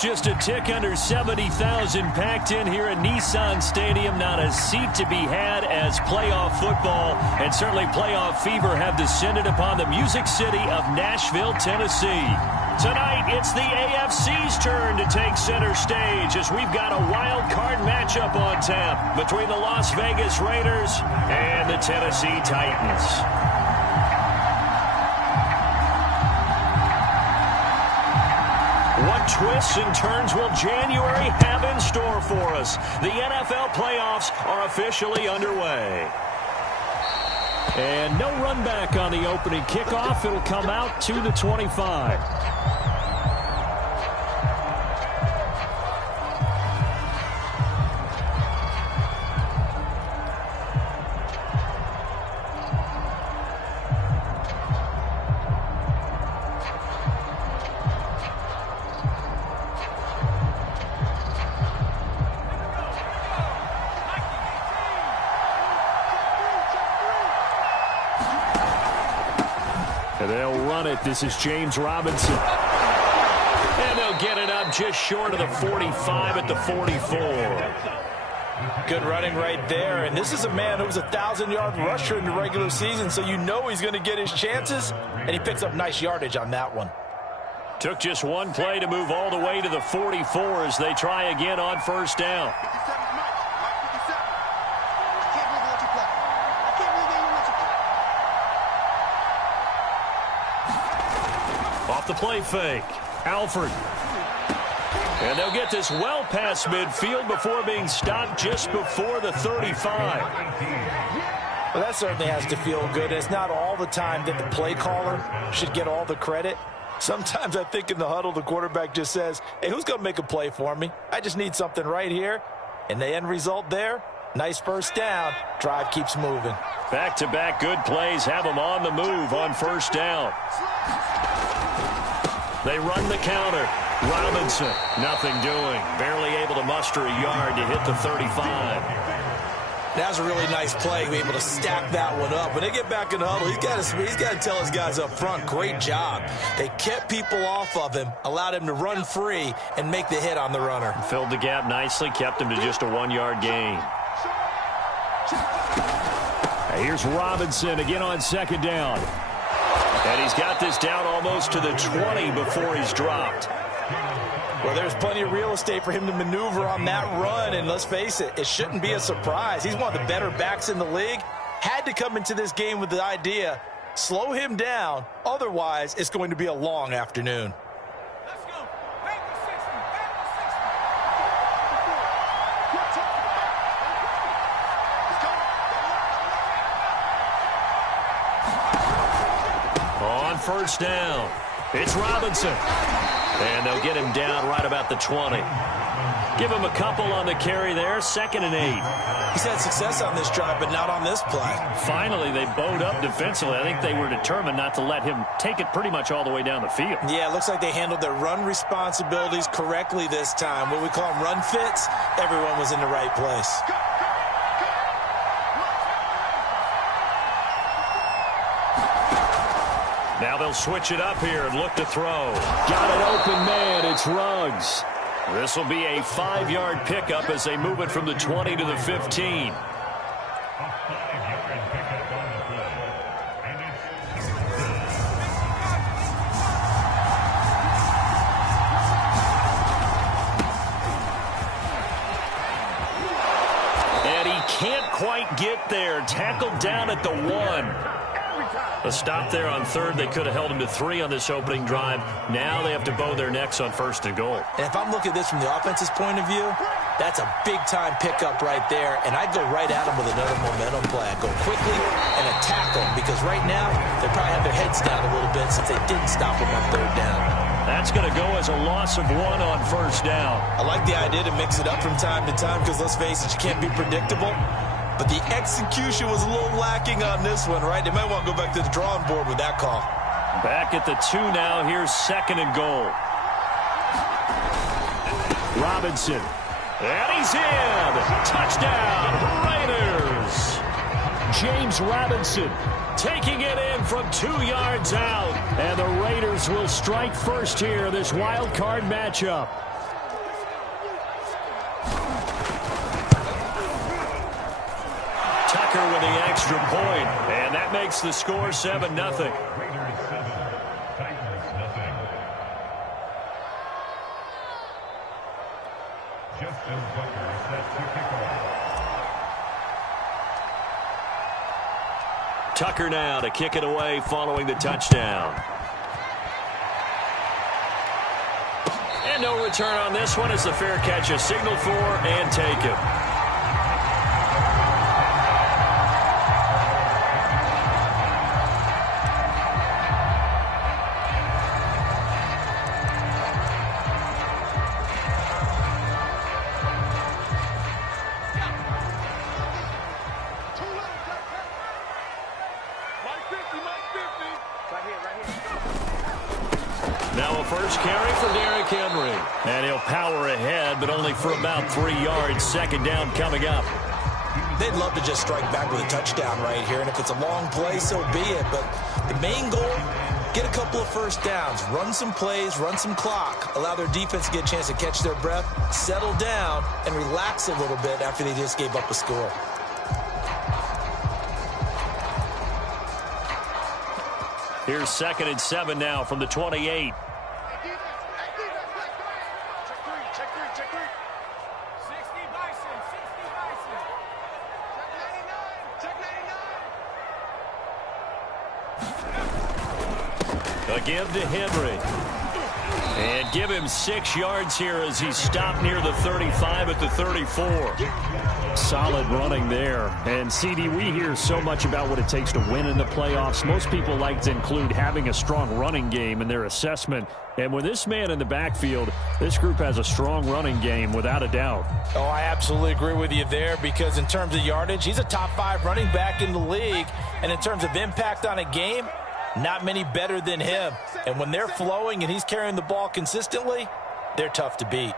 Just a tick under 70,000 packed in here at Nissan Stadium. Not a seat to be had as playoff football and certainly playoff fever have descended upon the Music City of Nashville, Tennessee. Tonight, it's the AFC's turn to take center stage as we've got a wild card matchup on tap between the Las Vegas Raiders and the Tennessee Titans. What twists and turns will January have in store for us? The NFL playoffs are officially underway. And no run back on the opening kickoff. It'll come out to the 25. And they'll run it. This is James Robinson. And they'll get it up just short of the 45 at the 44. Good running right there. And this is a man who was a 1,000-yard rusher in the regular season, so you know he's going to get his chances. And he picks up nice yardage on that one. Took just one play to move all the way to the 44 as they try again on first down. Off the play fake. Alford. And they'll get this well past midfield before being stopped just before the 35. Well, that certainly has to feel good. It's not all the time that the play caller should get all the credit. Sometimes I think in the huddle, the quarterback just says, hey, who's going to make a play for me? I just need something right here. And the end result there, nice first down. Drive keeps moving. Back-to-back good plays have them on the move on first down. They run the counter. Robinson, nothing doing. Barely able to muster a yard to hit the 35. That was a really nice play. Be able to stack that one up. When they get back in the huddle, he's got to tell his guys up front, great job. They kept people off of him, allowed him to run free, and make the hit on the runner. Filled the gap nicely, kept him to just a 1-yard gain. Here's Robinson again on second down. And he's got this down almost to the 20 before he's dropped. Well, there's plenty of real estate for him to maneuver on that run, and let's face it, it shouldn't be a surprise. He's one of the better backs in the league. Had to come into this game with the idea, slow him down, otherwise it's going to be a long afternoon. Let's go. Back to 60. Back to 60. On first down, it's Robinson. And they'll get him down right about the 20. Give him a couple on the carry there, 2nd and 8. He's had success on this drive, but not on this play. Finally, they bowed up defensively. I think they were determined not to let him take it pretty much all the way down the field. Yeah, it looks like they handled their run responsibilities correctly this time. What we call them run fits, everyone was in the right place. Now they'll switch it up here and look to throw. Got an open man. It's Ruggs. This will be a 5-yard pickup as they move it from the 20 to the 15. And he can't quite get there. Tackled down at the 1. A stop there on 3rd. They could have held him to 3 on this opening drive. Now they have to bow their necks on 1st and goal. And if I'm looking at this from the offense's point of view, that's a big-time pickup right there. And I'd go right at him with another momentum play. I'd go quickly and attack them because right now they probably have their heads down a little bit since they didn't stop him on 3rd down. That's going to go as a loss of 1 on first down. I like the idea to mix it up from time to time because, let's face it, you can't be predictable. But the execution was a little lacking on this one, right? They might want to go back to the drawing board with that call. Back at the 2 now. Here's 2nd and goal. Robinson. And he's in. Touchdown, Raiders. James Robinson taking it in from 2 yards out. And the Raiders will strike first here in this wild card matchup. extra point, and that makes the score 7-0. Tucker now to kick it away following the touchdown. And no return on this one as the fair catch is signaled for and taken. Now a first carry for Derrick Henry. And he'll power ahead, but only for about 3 yards. Second down coming up. They'd love to just strike back with a touchdown right here, and if it's a long play, so be it. But the main goal, get a couple of first downs, run some plays, run some clock, allow their defense to get a chance to catch their breath, settle down, and relax a little bit after they just gave up a score. Here's 2nd and 7 now from the 28. A give to Henry. And give him 6 yards here as he's stopped near the 35 at the 34. Solid running there. And, CD, we hear so much about what it takes to win in the playoffs. Most people like to include having a strong running game in their assessment. And with this man in the backfield, this group has a strong running game without a doubt. Oh, I absolutely agree with you there because in terms of yardage, he's a top 5 running back in the league. And in terms of impact on a game, not many better than him. And when they're flowing and he's carrying the ball consistently, they're tough to beat.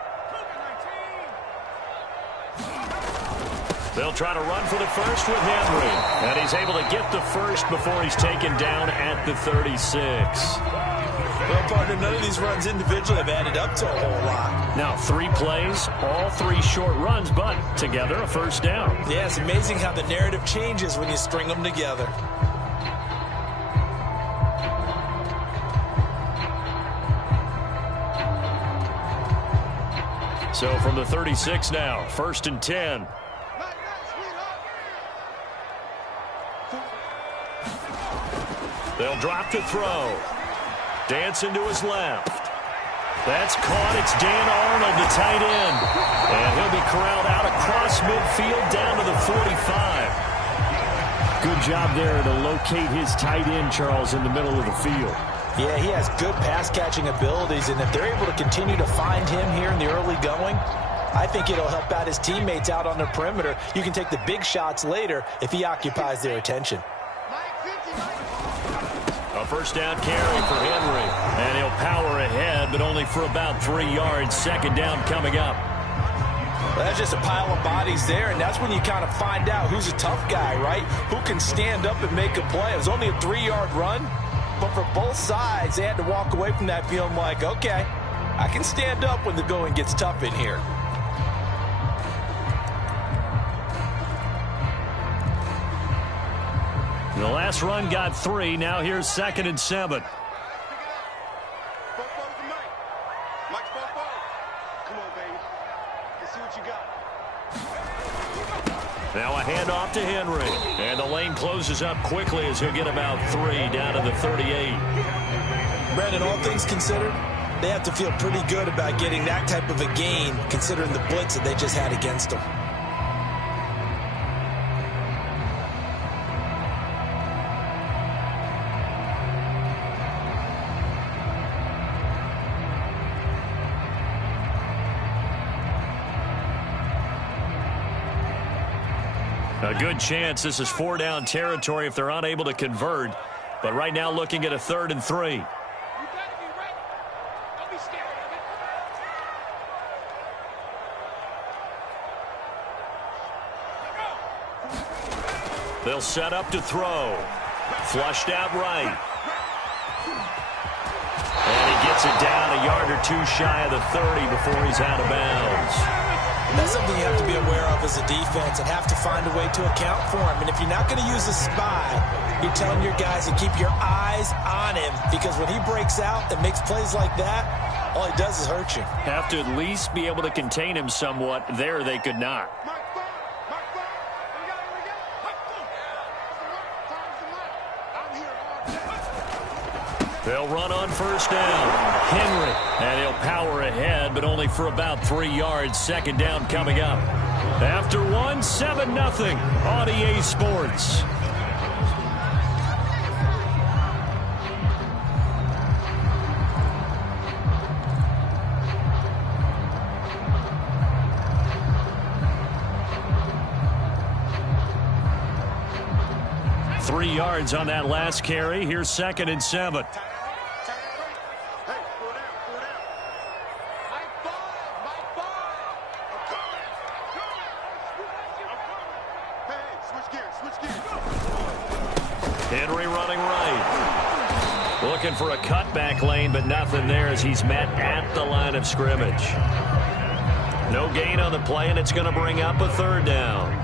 They'll try to run for the first with Henry. And he's able to get the first before he's taken down at the 36. Well, partner, none of these runs individually have added up to a whole lot. Now, 3 plays, all 3 short runs, but together a first down. Yeah, it's amazing how the narrative changes when you string them together. So from the 36 now, 1st and 10. They'll drop to throw. Dancing to his left. That's caught. It's Dan Arnold, the tight end. And he'll be corralled out across midfield down to the 45. Good job there to locate his tight end, Charles, in the middle of the field. Yeah, he has good pass-catching abilities, and if they're able to continue to find him here in the early going, I think it'll help out his teammates out on the perimeter. You can take the big shots later if he occupies their attention. A first down carry for Henry. And he'll power ahead, but only for about 3 yards. Second down coming up. Well, that's just a pile of bodies there, and that's when you kind of find out who's a tough guy, right? Who can stand up and make a play. It was only a 3-yard run, but for both sides, they had to walk away from that feeling like, okay, I can stand up when the going gets tough in here. The last run got 3. Now here's 2nd and 7. Now a handoff to Henry. And the lane closes up quickly as he'll get about 3 down to the 38. Brandon, all things considered, they have to feel pretty good about getting that type of a gain considering the blitz that they just had against them. A good chance this is 4-down territory if they're unable to convert. But right now looking at a 3rd and 3. You gotta be ready. Don't be scared of it. They'll set up to throw. Flushed out right. And he gets it down a yard or 2 shy of the 30 before he's out of bounds. That's something you have to be aware of as a defense and have to find a way to account for him. And if you're not going to use a spy, you're telling your guys to keep your eyes on him, because when he breaks out and makes plays like that, all he does is hurt you. Have to at least be able to contain him somewhat. There they could not. They'll run on first down. Henry, and he'll power ahead, but only for about 3 yards. Second down coming up. After 7-0 on EA Sports. Three yards on that last carry. Here's 2nd and 7. Henry running right. Looking for a cutback lane, but nothing there as he's met at the line of scrimmage. No gain on the play, and it's going to bring up a 3rd down.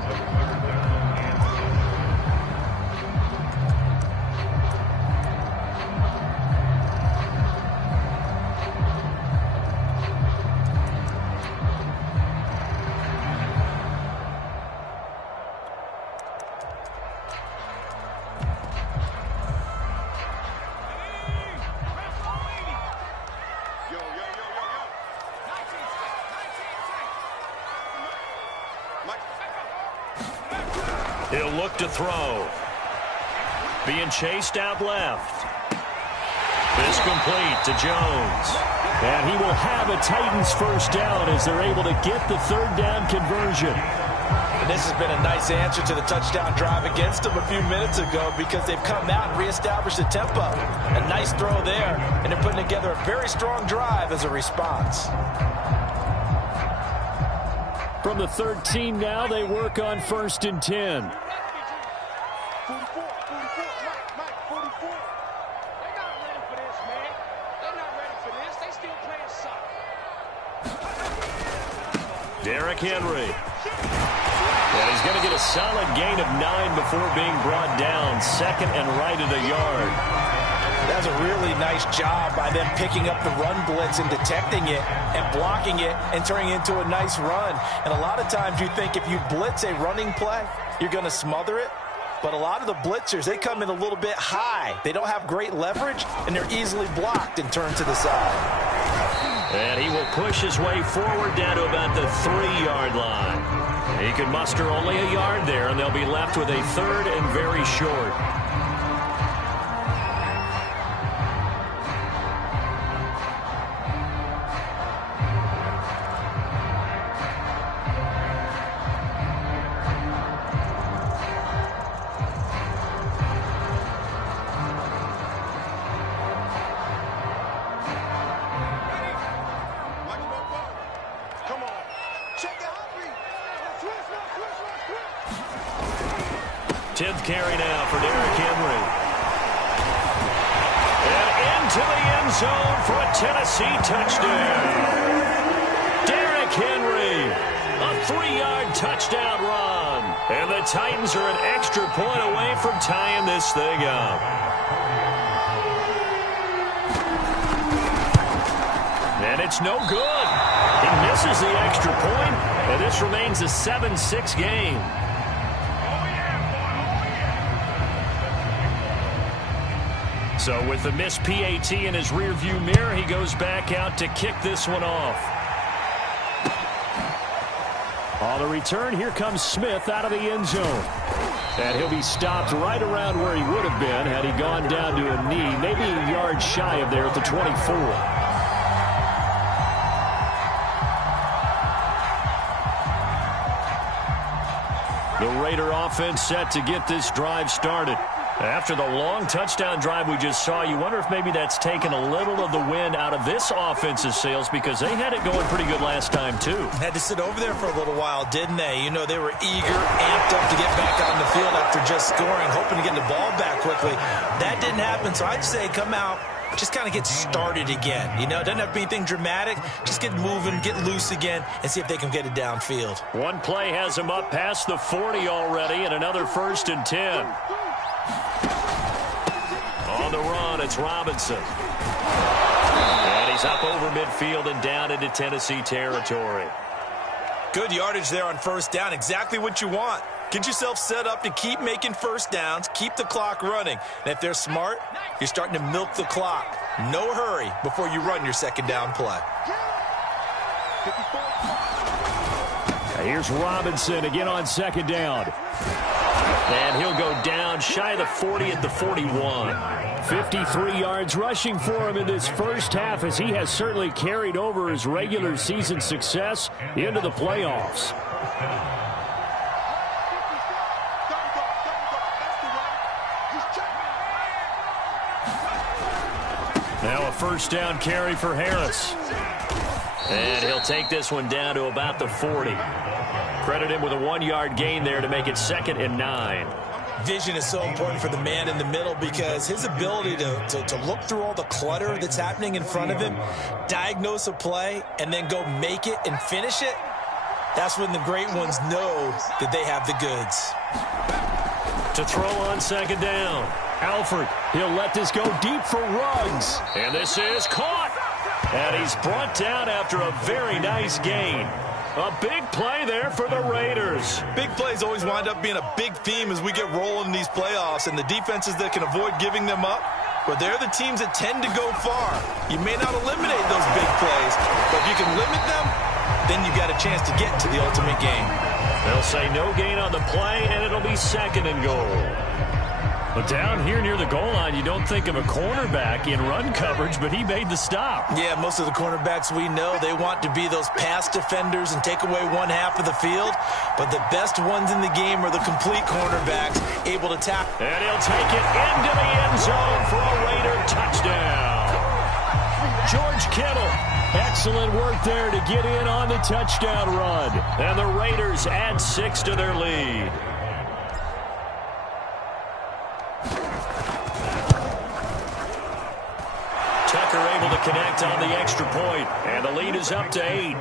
He'll look to throw. Being chased out left. This complete to Jones. And he will have a Titans first down as they're able to get the 3rd down conversion. And this has been a nice answer to the touchdown drive against them a few minutes ago, because they've come out and reestablished the tempo. A nice throw there, and they're putting together a very strong drive as a response. From the 13 now, they work on 1st and 10. Derrick Henry. And he's going to get a solid gain of 9 before being brought down. 2nd and right at a yard. That's a really nice job by them picking up the run blitz and detecting it and blocking it and turning it into a nice run. And a lot of times you think if you blitz a running play, you're going to smother it. But a lot of the blitzers, they come in a little bit high. They don't have great leverage, and they're easily blocked and turned to the side. And he will push his way forward down to about the 3-yard line. He can muster only a yard there, and they'll be left with a 3rd and very short. Carry now for Derrick Henry. And into the end zone for a Tennessee touchdown. Derrick Henry, a 3-yard touchdown run. And the Titans are an extra point away from tying this thing up. And it's no good. He misses the extra point, and this remains a 7-6 game. So with the missed PAT in his rearview mirror, he goes back out to kick this one off. On the return, here comes Smith out of the end zone. And he'll be stopped right around where he would have been had he gone down to a knee, maybe a yard shy of there at the 24. The Raider offense set to get this drive started. After the long touchdown drive we just saw, you wonder if maybe that's taken a little of the wind out of this offense's sails, because they had it going pretty good last time, too. Had to sit over there for a little while, didn't they? You know, they were eager, amped up to get back on the field after just scoring, hoping to get the ball back quickly. That didn't happen, so I'd say come out, just kind of get started again. You know, it doesn't have to be anything dramatic. Just get moving, get loose again, and see if they can get it downfield. One play has him up past the 40 already, and another 1st and 10. On the run, it's Robinson. And he's up over midfield and down into Tennessee territory. Good yardage there on 1st down. Exactly what you want. Get yourself set up to keep making 1st downs, keep the clock running. And if they're smart, you're starting to milk the clock. No hurry before you run your 2nd down play. Here's Robinson again on 2nd down. And he'll go down shy of the 40 at the 41. 53 yards rushing for him in this first half, as he has certainly carried over his regular season success into the playoffs. Now a 1st down carry for Harris. And he'll take this one down to about the 40. Credit him with a 1-yard gain there to make it 2nd and 9. Vision is so important for the man in the middle because his ability to look through all the clutter that's happening in front of him, diagnose a play, and then go make it and finish it, that's when the great ones know that they have the goods. To throw on 2nd down. Alford, he'll let this go deep for Ruggs. And this is caught. And he's brought down after a very nice gain. A big play there for the Raiders. Big plays always wind up being a big theme as we get rolling in these playoffs, and the defenses that can avoid giving them up, well, they're the teams that tend to go far. You may not eliminate those big plays, but if you can limit them, then you got a chance to get to the ultimate game. They'll say no gain on the play, and it'll be 2nd and goal. But down here near the goal line, you don't think of a cornerback in run coverage, but he made the stop. Yeah, most of the cornerbacks we know, they want to be those pass defenders and take away one half of the field. But the best ones in the game are the complete cornerbacks, able to tap. And he'll take it into the end zone for a Raider touchdown. George Kittle, excellent work there to get in on the touchdown run. And the Raiders add 6 to their lead. Tucker able to connect on the extra point, and the lead is up to 8.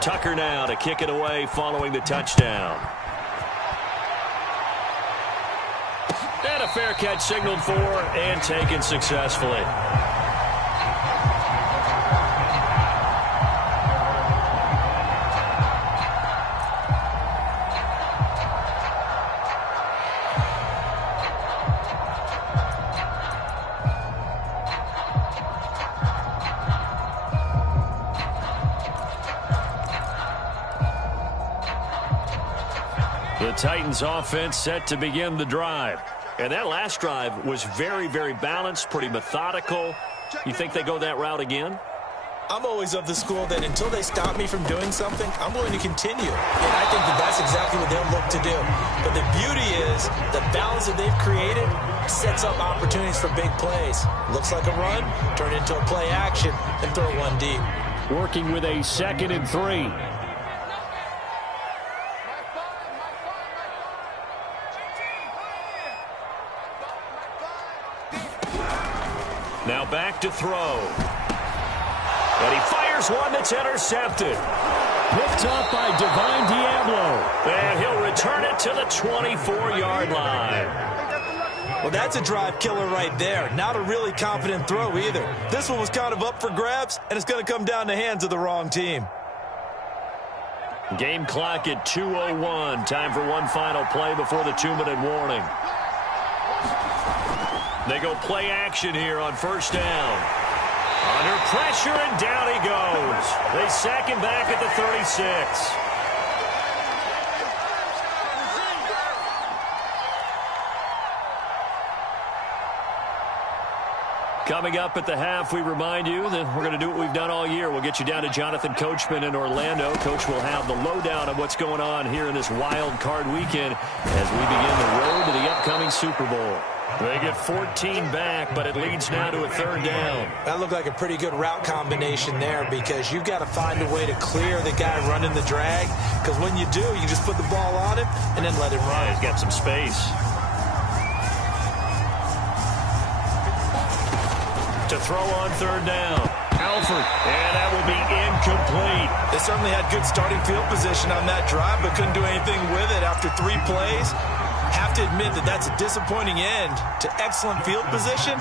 Tucker now to kick it away following the touchdown. And a fair catch signaled for and taken successfully. The Titans offense set to begin the drive. And that last drive was very, very balanced, pretty methodical. You think they go that route again? I'm always of the school that until they stop me from doing something, I'm going to continue. And I think that that's exactly what they'll look to do. But the beauty is the balance that they've created sets up opportunities for big plays. Looks like a run, turn it into a play action, and throw one deep. Working with a 2nd and 3. Now back to throw. And he fires one that's intercepted. Picked up by Divine Diablo. And he'll return it to the 24-yard line. Well, that's a drive killer right there. Not a really confident throw either. This one was kind of up for grabs, and it's going to come down the hands of the wrong team. Game clock at 2:01. Time for one final play before the 2-minute warning. They go play action here on 1st down. Under pressure, and down he goes. They sack him back at the 36. Coming up at the half, we remind you that we're going to do what we've done all year. We'll get you down to Jonathan Coachman in Orlando. Coach will have the lowdown of what's going on here in this wild card weekend as we begin the road to the upcoming Super Bowl. They get 14 back, but it leads now to a 3rd down. That looked like a pretty good route combination there because you've got to find a way to clear the guy running the drag, because when you do, you just put the ball on him and then let him run. Yeah, he's got some space. To throw on 3rd down. Alford, and that will be incomplete. They certainly had good starting field position on that drive, but couldn't do anything with it after 3 plays. Have to admit that that's a disappointing end to excellent field position.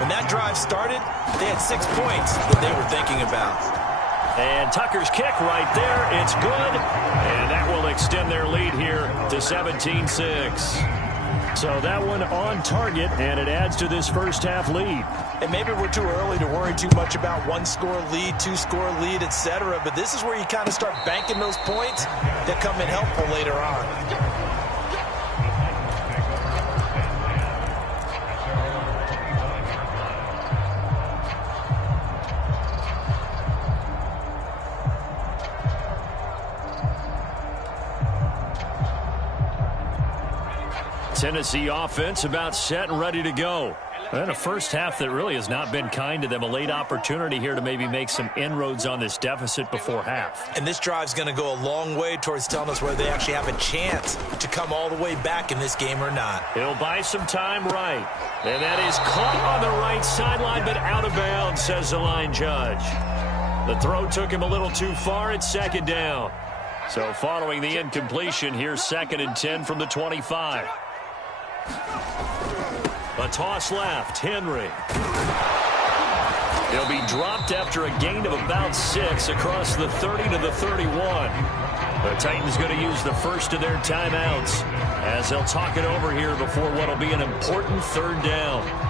When that drive started, they had 6 points that they were thinking about. And Tucker's kick right there. It's good. And that will extend their lead here to 17-6. So that one on target, and it adds to this first half lead. And maybe we're too early to worry too much about 1-score lead, 2-score lead, etc. But this is where you kind of start banking those points that come in helpful later on. Tennessee offense about set and ready to go. And a first half that really has not been kind to them. A late opportunity here to maybe make some inroads on this deficit before half. And this drive's going to go a long way towards telling us whether they actually have a chance to come all the way back in this game or not. He'll buy some time right. And that is caught on the right sideline, but out of bounds, says the line judge. The throw took him a little too far. It's 2nd down. So following the incompletion, here's 2nd and 10 from the 25. A toss left. Henry. He'll be dropped after a gain of about 6 across the 30 to the 31. The Titans going to use the first of their timeouts as they'll talk it over here before what will be an important 3rd down.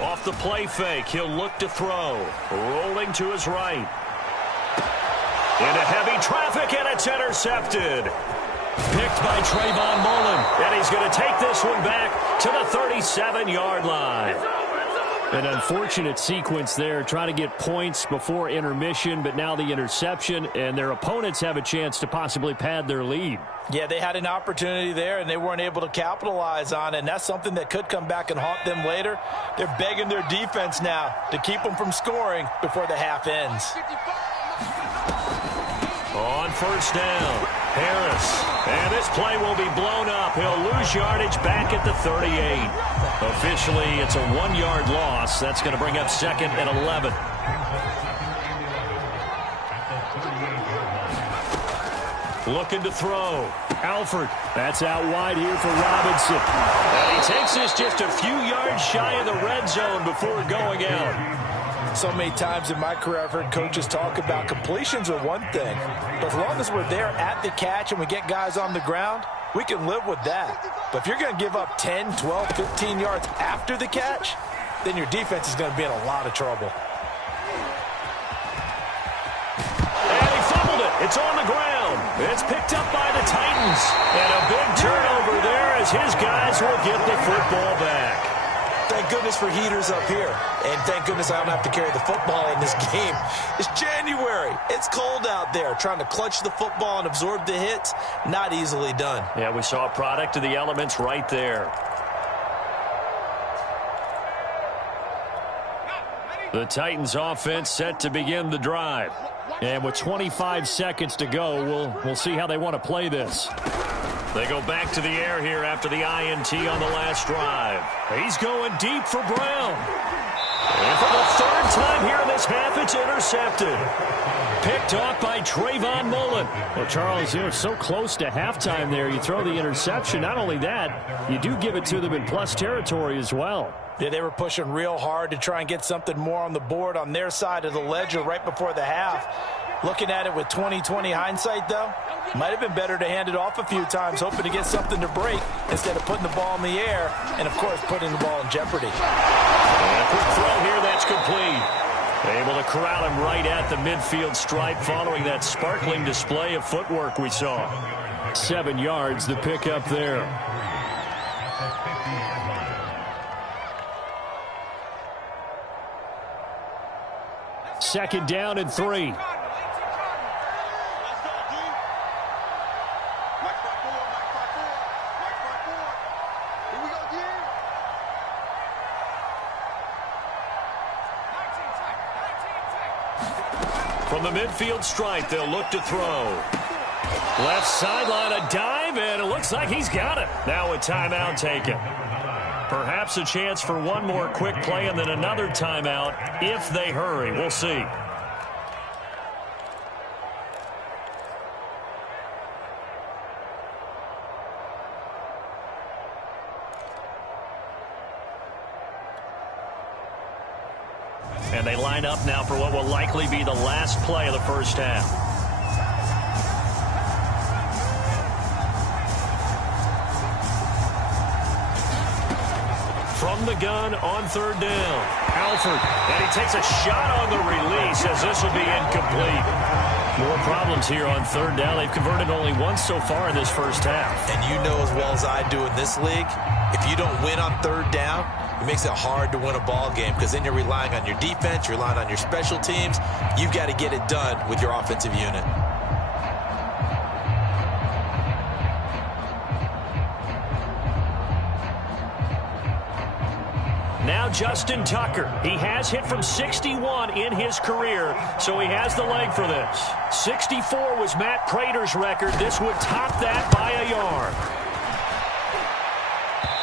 Off the play fake, he'll look to throw. Rolling to his right. Into heavy traffic, and it's intercepted. Picked by Trayvon Mullen, and he's going to take this one back to the 37-yard line. An unfortunate sequence there, trying to get points before intermission, but now the interception, and their opponents have a chance to possibly pad their lead. Yeah, they had an opportunity there, and they weren't able to capitalize on it, and that's something that could come back and haunt them later. They're begging their defense now to keep them from scoring before the half ends. On 1st down, Harris. And this play will be blown up. He'll lose yardage back at the 38. Officially, it's a 1-yard loss. That's going to bring up 2nd and 11. Looking to throw. Alford. That's out wide here for Robinson. And he takes this just a few yards shy of the red zone before going out. So many times in my career I've heard coaches talk about completions are one thing, but as long as we're there at the catch and we get guys on the ground, we can live with that. But if you're going to give up 10, 12, 15 yards after the catch, then your defense is going to be in a lot of trouble. And he fumbled it. It's on the ground. It's picked up by the Titans. And a big turnover there as his guys will get the football back. Thank goodness for heaters up here. And thank goodness I don't have to carry the football in this game. It's January. It's cold out there. Trying to clutch the football and absorb the hits, not easily done. Yeah, we saw a product of the elements right there. The Titans offense set to begin the drive. And with 25 seconds to go, we'll see how they want to play this. They go back to the air here after the INT on the last drive. He's going deep for Brown. And for the 3rd time here in this half, it's intercepted. Picked off by Trayvon Mullen. Well, Charles, you're so close to halftime there. You throw the interception. Not only that, you do give it to them in plus territory as well. Yeah, they were pushing real hard to try and get something more on the board on their side of the ledger right before the half. Looking at it with 20/20 hindsight, though, might have been better to hand it off a few times, hoping to get something to break instead of putting the ball in the air and, of course, putting the ball in jeopardy. And a quick throw here that's complete. Able to corral him right at the midfield stripe following that sparkling display of footwork we saw. 7 yards, the pickup there. Second down and 3. From the midfield stripe, they'll look to throw. Left sideline, a dive, and it looks like he's got it. Now a timeout taken. Perhaps a chance for one more quick play and then another timeout if they hurry. We'll see. And they line up now for what will likely be the last play of the first half. From the gun on third down. Alford, and he takes a shot on the release as this will be incomplete. More problems here on third down. They've converted only once so far in this first half. And you know as well as I do in this league, if you don't win on third down, it makes it hard to win a ball game because then you're relying on your defense, you're relying on your special teams. You've got to get it done with your offensive unit. Now Justin Tucker. He has hit from 61 in his career, so he has the leg for this. 64 was Matt Prater's record. This would top that by a yard.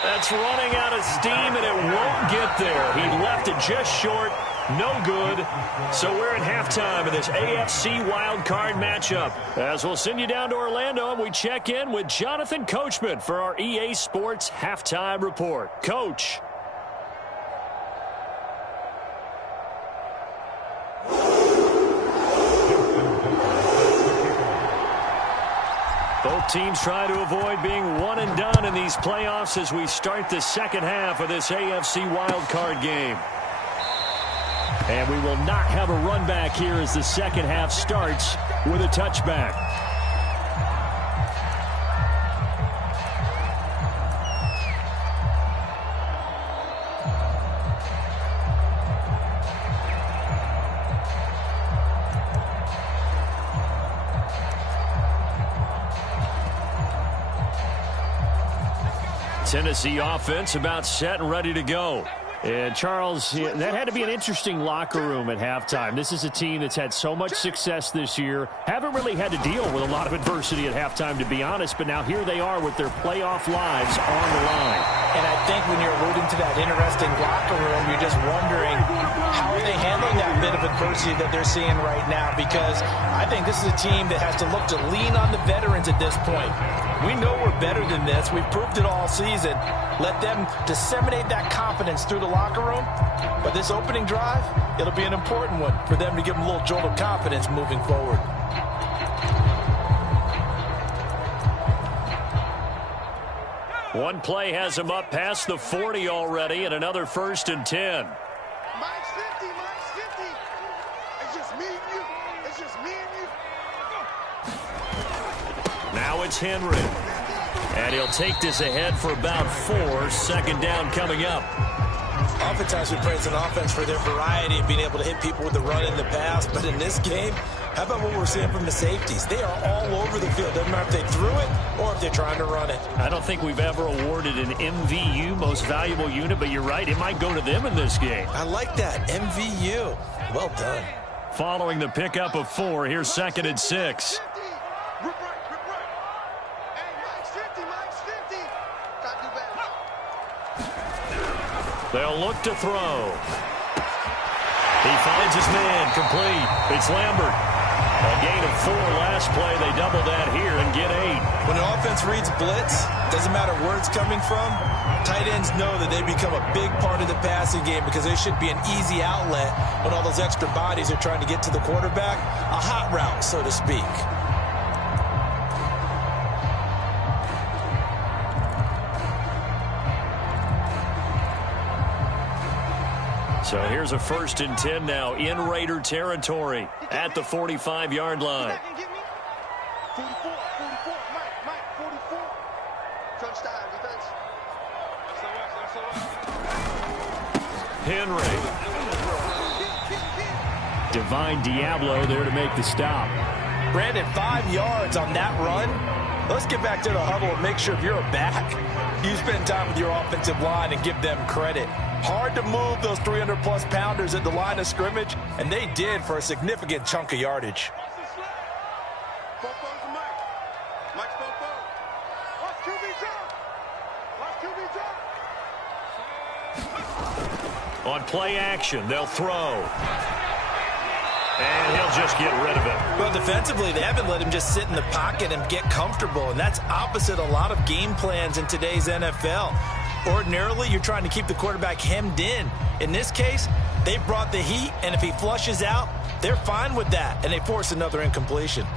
That's running out of steam, and it won't get there. He left it just short. No good. So we're at halftime in this AFC wildcard matchup. As we'll send you down to Orlando, and we check in with Jonathan Coachman for our EA Sports Halftime Report. Coach. Both teams try to avoid being one and done in these playoffs as we start the second half of this AFC wildcard game. And we will not have a run back here as the second half starts with a touchback. Tennessee offense about set and ready to go. And, Charles, that had to be an interesting locker room at halftime. This is a team that's had so much success this year. Haven't really had to deal with a lot of adversity at halftime, to be honest. But now here they are with their playoff lives on the line. And I think when you're alluding to that interesting locker room, you're just wondering how are they handling that bit of adversity that they're seeing right now? Because I think this is a team that has to look to lean on the veterans at this point. We know we're better than this. We've proved it all season. Let them disseminate that confidence through the locker room. But this opening drive, it'll be an important one for them to give them a little jolt of confidence moving forward. One play has him up past the 40 already, and another 1st and 10. Mike's 50, Mike's 50. It's just me and you. It's just me and you. Now it's Henry. And he'll take this ahead for about 4. Second down coming up. Oftentimes we praise an offense for their variety and being able to hit people with the run in the pass. But in this game, how about what we're seeing from the safeties? They are all over the field. Doesn't matter if they threw it or if they're trying to run it. I don't think we've ever awarded an MVU, most valuable unit, but you're right. It might go to them in this game. I like that. MVU. Well done. Following the pickup of 4, here's 2nd and 6. They'll look to throw. He finds his man, complete. It's Lambert. A gain of 4 last play. They double that here and get 8. When an offense reads blitz, doesn't matter where it's coming from, tight ends know that they become a big part of the passing game because they should be an easy outlet when all those extra bodies are trying to get to the quarterback. A hot route, so to speak. So here's a 1st and 10 now in Raider territory at the 45-yard line. 44, Mike, 44. Touchdown, defense. Henry. Divine Diablo there to make the stop. Brandon, 5 yards on that run. Let's get back to the huddle and make sure if you're a back, you spend time with your offensive line and give them credit. Hard to move those 300-plus pounders at the line of scrimmage, and they did for a significant chunk of yardage. On play action, they'll throw. And he'll just get rid of it. Well, defensively, they haven't let him just sit in the pocket and get comfortable, and that's opposite a lot of game plans in today's NFL. Ordinarily, you're trying to keep the quarterback hemmed in. In this case, they brought the heat, and if he flushes out, they're fine with that, and they force another incompletion.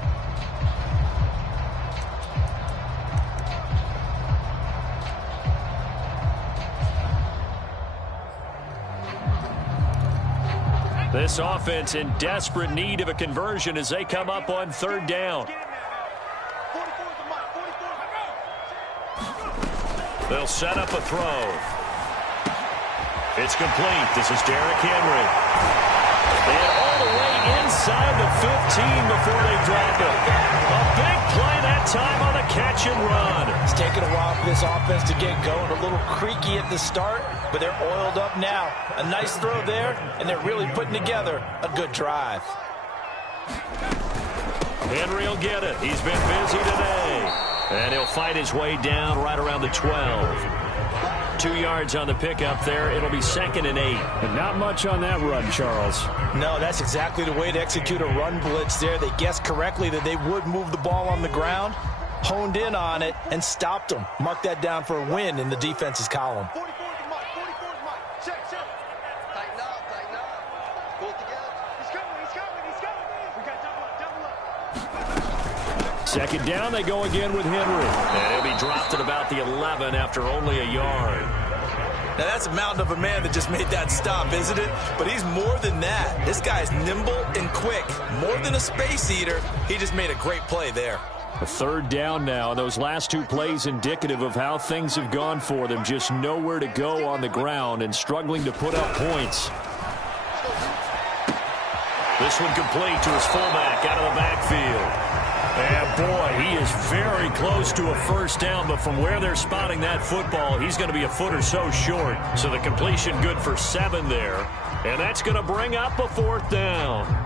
This offense in desperate need of a conversion as they come up on 3rd down. They'll set up a throw. It's complete. This is Derrick Henry. And all the way inside the 15 before they drop it. A big play that time on a catch and run. It's taken a while for this offense to get going. A little creaky at the start, but they're oiled up now. A nice throw there, and they're really putting together a good drive. Henry will get it. He's been busy today. And he'll fight his way down right around the 12. 2 yards on the pickup there. It'll be 2nd and 8. And not much on that run, Charles. No, that's exactly the way to execute a run blitz there. They guessed correctly that they would move the ball on the ground, honed in on it, and stopped them. Mark that down for a win in the defense's column. 44 is Mike. Check. Tighten up. Pull it together. He's coming. We got double up. 2nd down, they go again with Henry. And he'll be dropped at about the 11 after only a yard. Now, that's a mountain of a man that just made that stop, isn't it? But he's more than that. This guy's nimble and quick. More than a space eater, he just made a great play there. A 3rd down now. Those last 2 plays indicative of how things have gone for them. Just nowhere to go on the ground and struggling to put up points. This one complete to his fullback out of the backfield. And, boy, he is very close to a 1st down, but from where they're spotting that football, he's going to be a foot or so short. So the completion good for 7 there, and that's going to bring up a 4th down.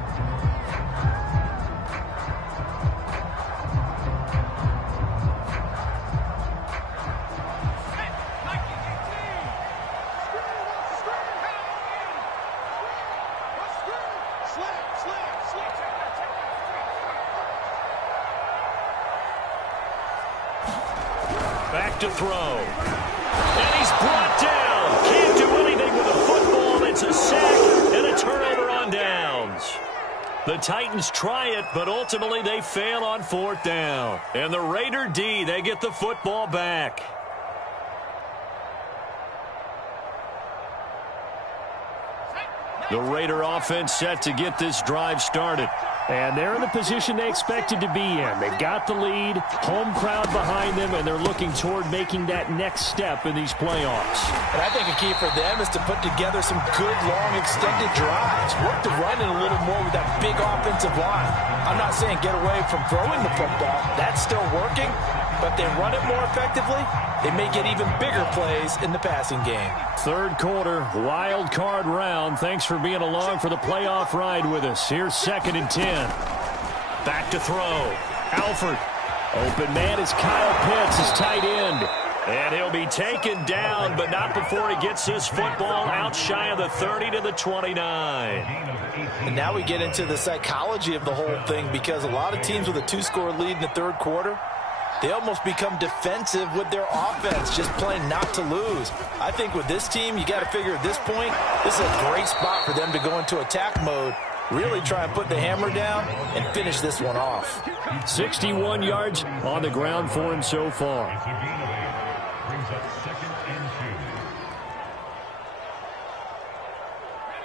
Back to throw. And he's brought down. Can't do anything with a football. It's a sack and a turnover on downs. The Titans try it, but ultimately they fail on 4th down. And the Raider D, they get the football back. The Raider offense set to get this drive started. And they're in the position they expected to be in. They've got the lead, home crowd behind them, and they're looking toward making that next step in these playoffs. And I think a key for them is to put together some good, long, extended drives. Work the run in a little more with that big offensive line. I'm not saying get away from throwing the football. That's still working. But if they run it more effectively, they may get even bigger plays in the passing game. 3rd quarter, wild card round. Thanks for being along for the playoff ride with us. Here's 2nd and 10. Back to throw. Alford. Open man is Kyle Pitts, his tight end. And he'll be taken down, but not before he gets this football out shy of the 30 to the 29. And now we get into the psychology of the whole thing, because a lot of teams with a 2-score lead in the third quarter, they almost become defensive with their offense, just playing not to lose. I think with this team, you got to figure at this point, this is a great spot for them to go into attack mode, really try and put the hammer down and finish this one off. 61 yards on the ground for him so far.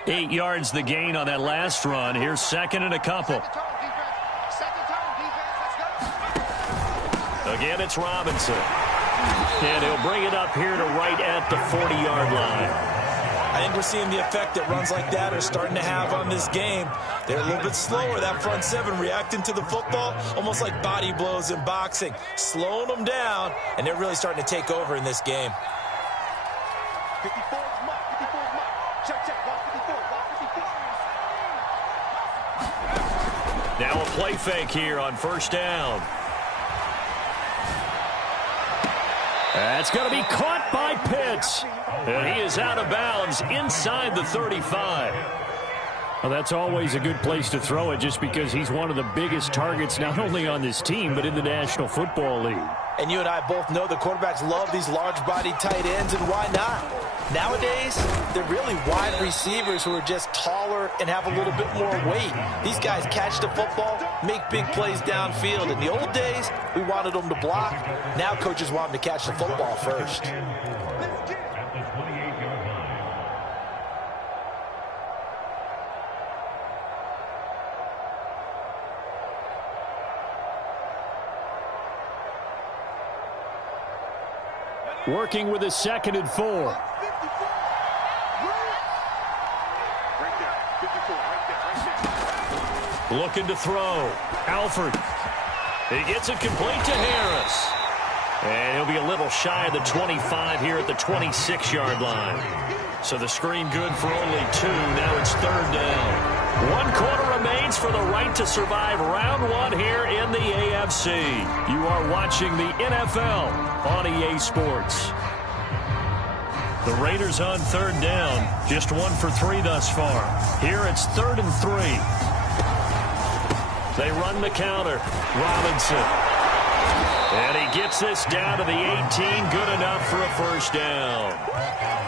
8 yards the gain on that last run. Here's second and a couple. Again, it's Robinson. And he'll bring it up here to right at the 40-yard line. I think we're seeing the effect that runs like that are starting to have on this game. They're a little bit slower, that front seven, reacting to the football, almost like body blows in boxing, slowing them down, and they're really starting to take over in this game. 54 mark, 54 mark. Check, check, block 54, block 54. Now a play fake here on first down. That's going to be caught by Pitts. And he is out of bounds inside the 35. Well, that's always a good place to throw it, just because he's one of the biggest targets not only on this team but in the National Football League. And you and I both know the quarterbacks love these large-bodied tight ends, and why not? Nowadays, they're really wide receivers who are just taller and have a little bit more weight. These guys catch the football, make big plays downfield. In the old days, we wanted them to block. Now coaches want them to catch the football first. Working with a 2nd and 4. Looking to throw. Alford. He gets it complete to Harris. And he'll be a little shy of the 25 here at the 26-yard line. So the screen good for only 2. Now it's third down. 1 quarter remains for the right to survive round 1 here in the AFC. You are watching the NFL on EA Sports. The Raiders on third down. Just 1 for 3 thus far. Here it's 3rd and 3. They run the counter. Robinson. And he gets this down to the 18. Good enough for a first down.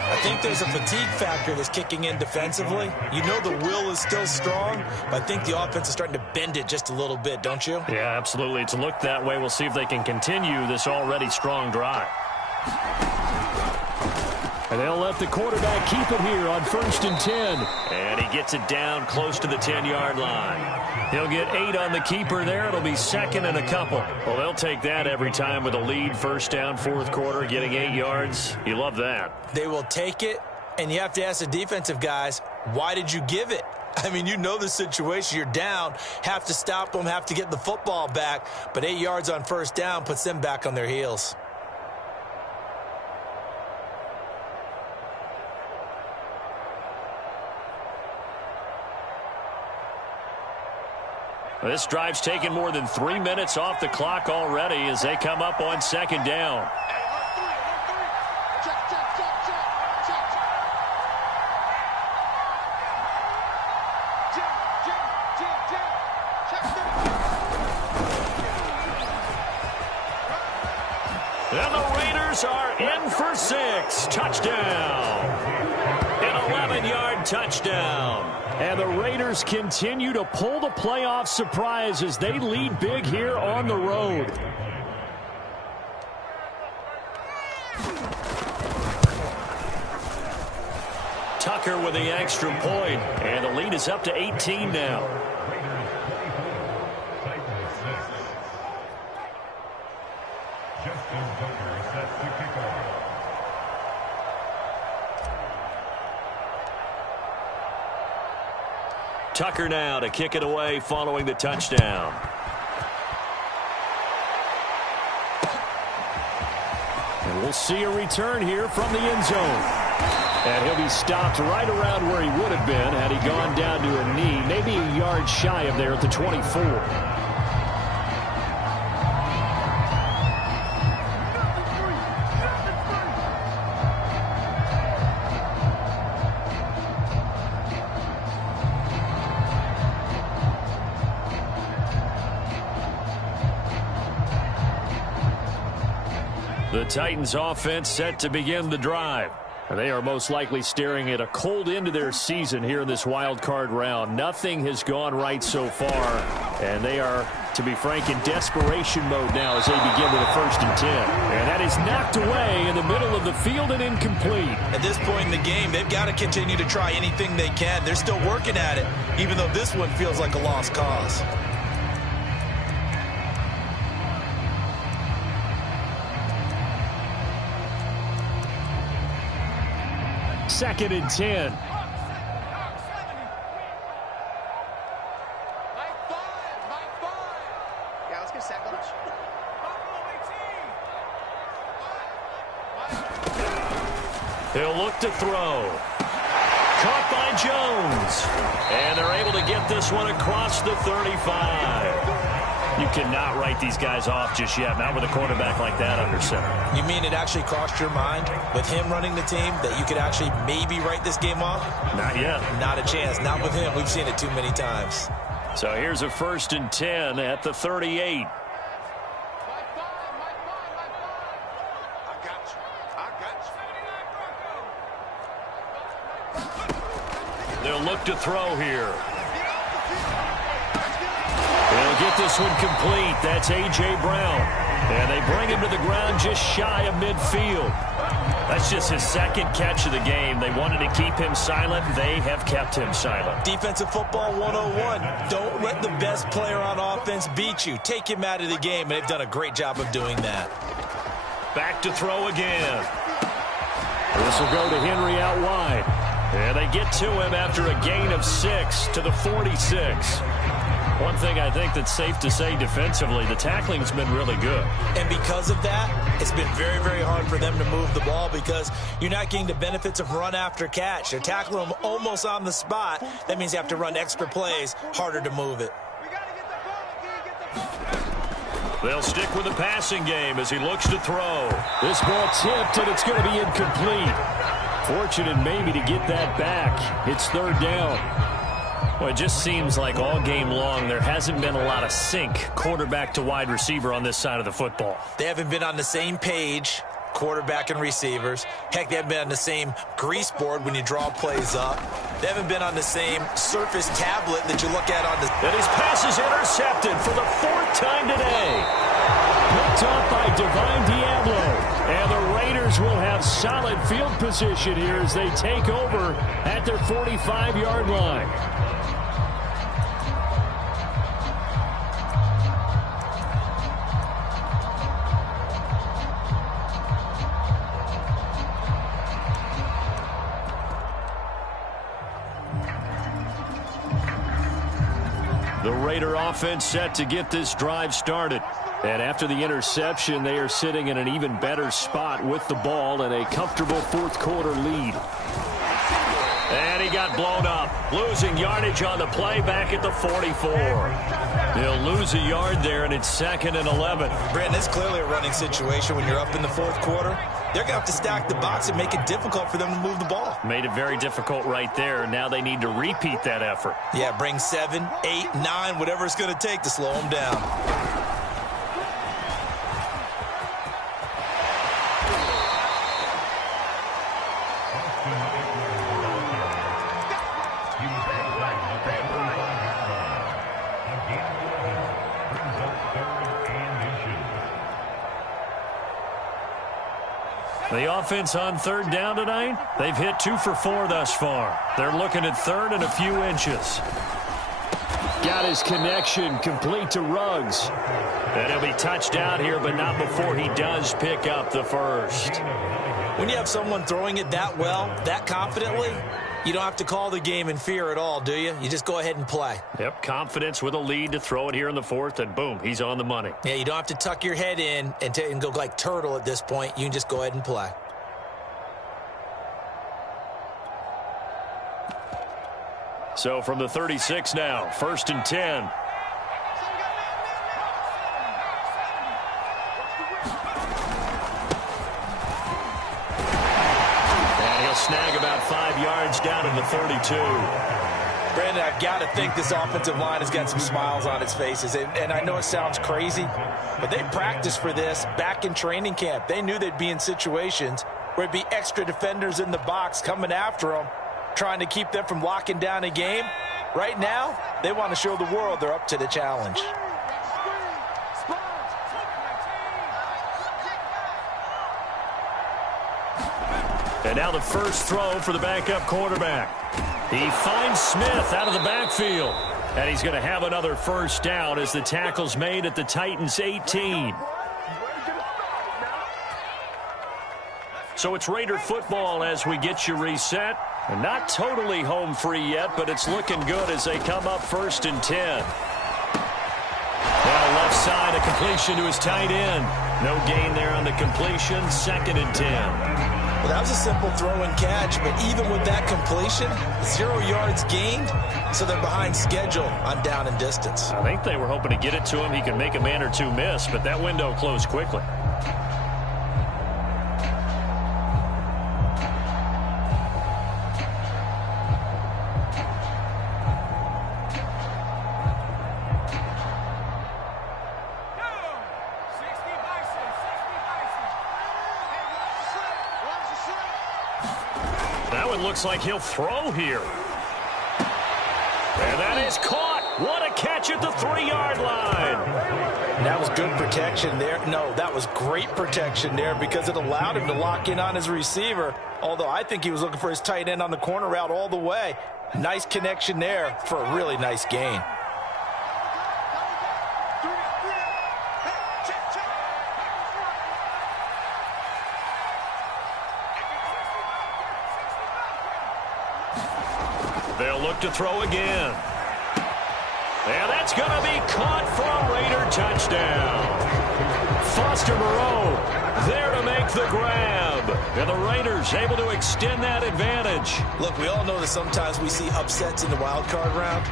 I think there's a fatigue factor that's kicking in defensively. You know the will is still strong, but I think the offense is starting to bend it just a little bit, don't you? Yeah, absolutely. It's looked that way. We'll see if they can continue this already strong drive. And they'll let the quarterback keep it here on 1st and 10. And he gets it down close to the 10-yard line. He'll get 8 on the keeper there. It'll be 2nd and a couple. Well, they'll take that every time with a lead. First down, 4th quarter, getting 8 yards. You love that. They will take it, and you have to ask the defensive guys, why did you give it? I mean, you know the situation. You're down, have to stop them, have to get the football back, but 8 yards on first down puts them back on their heels. This drive's taken more than 3 minutes off the clock already as they come up on 2nd down. And the Raiders are in for 6. Touchdown. An 11-yard touchdown. And the Raiders continue to pull the playoff surprise as they lead big here on the road. Tucker with the extra point, and the lead is up to 18 now. Tucker now to kick it away following the touchdown. And we'll see a return here from the end zone. And he'll be stopped right around where he would have been had he gone down to a knee, maybe a yard shy of there at the 24. The Titans offense set to begin the drive. They are most likely staring at a cold end to their season here in this wild card round. Nothing has gone right so far, and they are, to be frank, in desperation mode now as they begin with a 1st and 10. And that is knocked away in the middle of the field and incomplete. At this point in the game, they've got to continue to try anything they can. They're still working at it, even though this one feels like a lost cause. 2nd and 10. Yeah, let's get set. He'll look to throw. Caught by Jones. And they're able to get this one across the 35. You cannot write these guys off just yet, not with a quarterback like that under center. You mean it actually crossed your mind with him running the team that you could actually maybe write this game off? Not yet. Not a chance. Not with him. We've seen it too many times. So here's a 1st and 10 at the 38. They'll look to throw here. They'll get this one complete. That's A.J. Brown. And they bring him to the ground just shy of midfield. That's just his 2nd catch of the game. They wanted to keep him silent. They have kept him silent. Defensive football 101. Don't let the best player on offense beat you. Take him out of the game, and they've done a great job of doing that. Back to throw again. This will go to Henry out wide. And they get to him after a gain of 6 to the 46. One thing I think that's safe to say defensively, the tackling's been really good. And because of that, it's been very, very hard for them to move the ball because you're not getting the benefits of run after catch. They're tackling them almost on the spot. That means you have to run extra plays, harder to move it. They'll stick with the passing game as he looks to throw. This ball tipped, and it's going to be incomplete. Fortunate maybe to get that back. It's 3rd down. Well, it just seems like all game long there hasn't been a lot of sync quarterback to wide receiver on this side of the football. They haven't been on the same page, quarterback and receivers. Heck, they haven't been on the same grease board when you draw plays up. They haven't been on the same surface tablet that you look at on the... And his pass is intercepted for the 4th time today. Picked off by Divine Diablo. And the Raiders will have solid field position here as they take over at their 45-yard line. The Raider offense set to get this drive started. And after the interception, they are sitting in an even better spot with the ball and a comfortable 4th quarter lead. And he got blown up. Losing yardage on the play back at the 44. He'll lose a yard there, and it's 2nd and 11. Brandon, it's clearly a running situation when you're up in the 4th quarter. They're going to have to stack the box and make it difficult for them to move the ball. Made it very difficult right there. Now they need to repeat that effort. Yeah, bring 7, 8, 9, whatever it's going to take to slow them down. The offense on 3rd down tonight, they've hit 2 for 4 thus far. They're looking at 3rd and a few inches. Got his connection complete to Ruggs. And he'll be touched down here, but not before he does pick up the 1st. When you have someone throwing it that well, that confidently, you don't have to call the game in fear at all, do you? You just go ahead and play. Yep, confidence with a lead to throw it here in the 4th, and boom, he's on the money. Yeah, you don't have to tuck your head in and go like turtle at this point. You can just go ahead and play. So from the 36 now, 1st and 10. Snag about 5 yards down to the 32. Brandon, I've got to think this offensive line has got some smiles on its faces. And I know it sounds crazy, but they practiced for this back in training camp. They knew they'd be in situations where it'd be extra defenders in the box coming after them, trying to keep them from locking down a game. Right now, they want to show the world they're up to the challenge. And now the first throw for the backup quarterback. He finds Smith out of the backfield. And he's going to have another first down as the tackle's made at the Titans' 18. So it's Raider football as we get you reset. And not totally home free yet, but it's looking good as they come up 1st and 10. Now left side, a completion to his tight end. No gain there on the completion, 2nd and 10. Well, that was a simple throw and catch, but even with that completion, 0 yards gained, so they're behind schedule on down and distance. I think they were hoping to get it to him. He could make a man or two miss, but that window closed quickly. Looks like he'll throw here. And that is caught. What a catch at the 3-yard line. That was good protection there. No, that was great protection there because it allowed him to lock in on his receiver, although I think he was looking for his tight end on the corner route all the way. Nice connection there for a really nice gain. They'll look to throw again. And that's going to be caught for a Raider touchdown. Foster Moreau there to make the grab. And the Raiders able to extend that advantage. Look, we all know that sometimes we see upsets in the wild card round.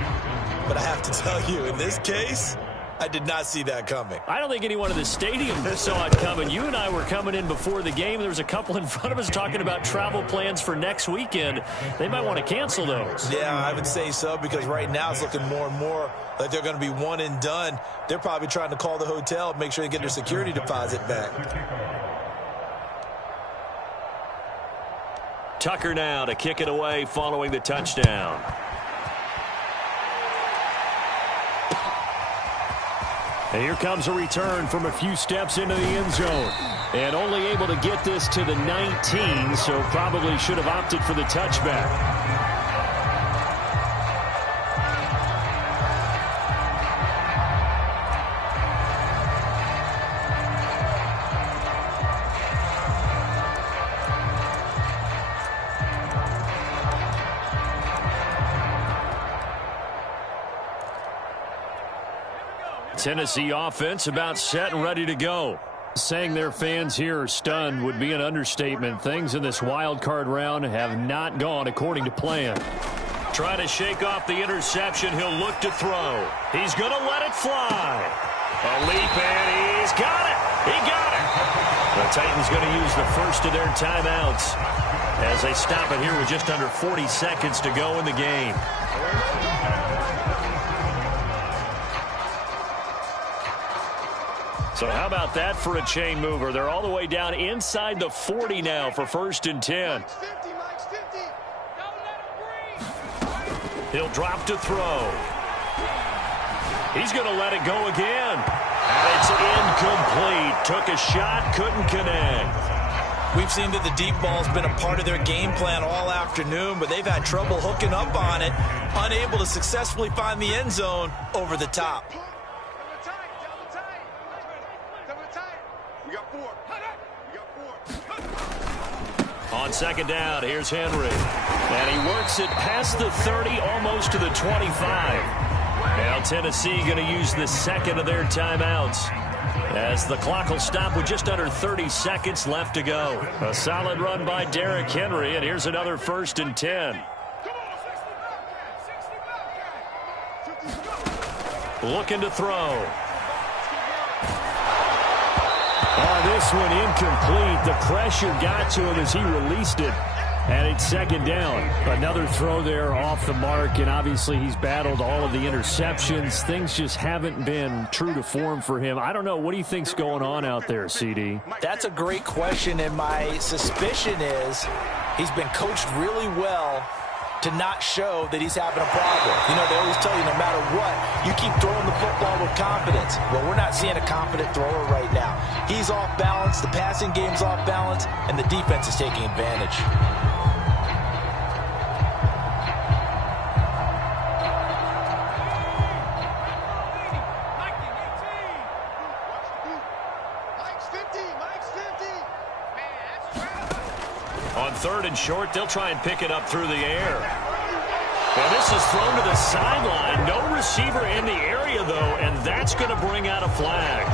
But I have to tell you, in this case, I did not see that coming. I don't think anyone in the stadium saw it coming. You and I were coming in before the game. There was a couple in front of us talking about travel plans for next weekend. They might want to cancel those. Yeah, I would say so because right now it's looking more and more like they're going to be one and done. They're probably trying to call the hotel and make sure they get their security deposit back. Tucker now to kick it away following the touchdown. And here comes a return from a few steps into the end zone. And only able to get this to the 19, so probably should have opted for the touchback. Tennessee offense about set and ready to go. Saying their fans here are stunned would be an understatement. Things in this wild card round have not gone according to plan. Trying to shake off the interception. He'll look to throw. He's going to let it fly. A leap, and he's got it. He got it. The Titans going to use the first of their timeouts as they stop it here with just under 40 seconds to go in the game. So how about that for a chain mover? They're all the way down inside the 40 now for 1st and 10. He'll drop to throw. He's going to let it go again. And it's incomplete. Took a shot, couldn't connect. We've seen that the deep ball's been a part of their game plan all afternoon, but they've had trouble hooking up on it, unable to successfully find the end zone over the top. On 2nd down, here's Henry. And he works it past the 30, almost to the 25. Now Tennessee going to use the second of their timeouts as the clock will stop with just under 30 seconds left to go. A solid run by Derrick Henry, and here's another 1st and 10. Looking to throw. This one incomplete. The pressure got to him as he released it. And it's second down. Another throw there off the mark, and obviously he's battled all of the interceptions. Things just haven't been true to form for him. I don't know. What do you think's going on out there, CD? That's a great question, and my suspicion is he's been coached really well to not show that he's having a problem. You know, they always tell you no matter what, you keep throwing the football with confidence. Well, we're not seeing a confident thrower right now. He's off balance, the passing game's off balance, and the defense is taking advantage. On 3rd and short, they'll try and pick it up through the air. And this is thrown to the sideline. No receiver in the area, though, and that's going to bring out a flag.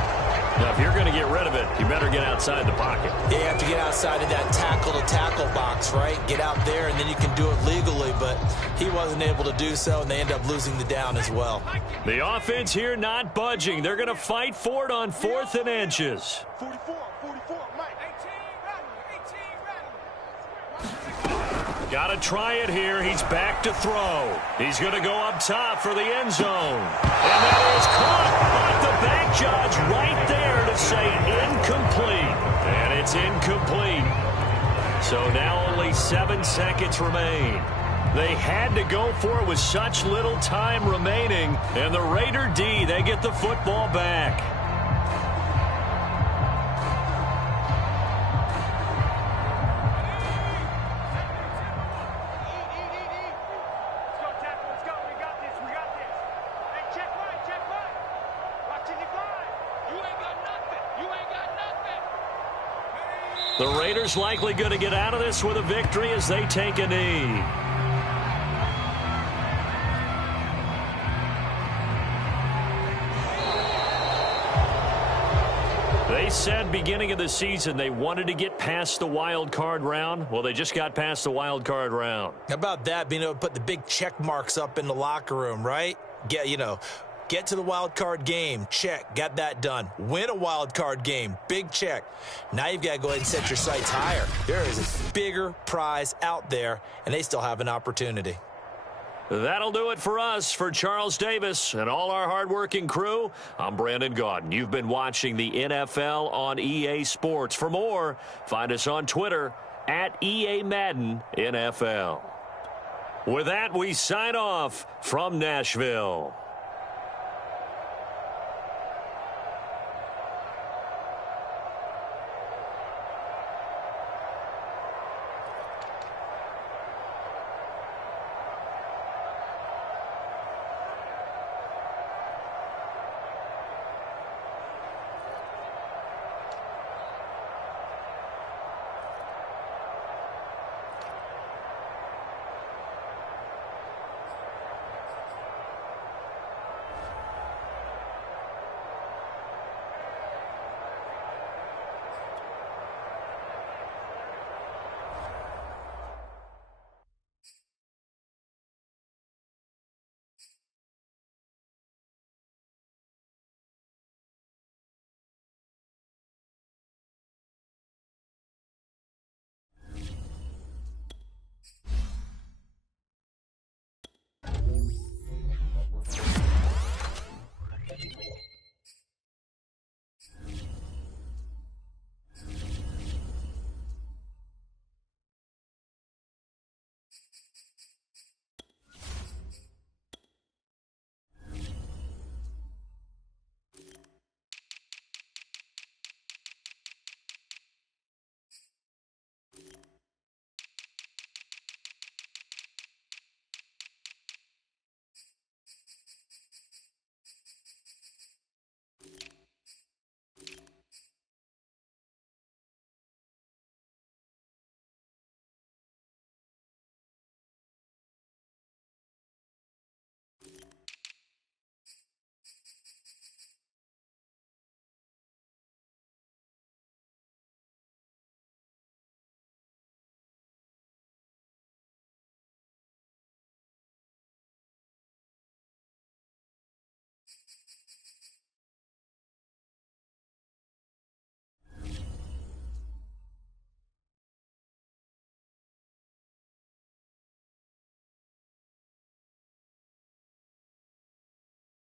Now, if you're going to get rid of it, you better get outside the pocket. Yeah, you have to get outside of that tackle-to-tackle box, right? Get out there, and then you can do it legally, but he wasn't able to do so, and they end up losing the down as well. The offense here not budging. They're going to fight for it on 4th and inches. 44, Mike. 18 ready. Got to try it here. He's back to throw. He's going to go up top for the end zone. And that is caught. But the back judge right there to say incomplete. And it's incomplete. So now only 7 seconds remain. They had to go for it with such little time remaining. And the Raider D, they get the football back. The Raiders likely going to get out of this with a victory as they take a knee. They said beginning of the season they wanted to get past the wild card round. Well, they just got past the wild card round. How about that, being able to put the big check marks up in the locker room, right? Get to the wild card game. Check. Got that done. Win a wild card game. Big check. Now you've got to go ahead and set your sights higher. There is a bigger prize out there, and they still have an opportunity. That'll do it for us. For Charles Davis and all our hardworking crew, I'm Brandon Gaudin. You've been watching the NFL on EA Sports. For more, find us on Twitter at EA Madden NFL. With that, we sign off from Nashville.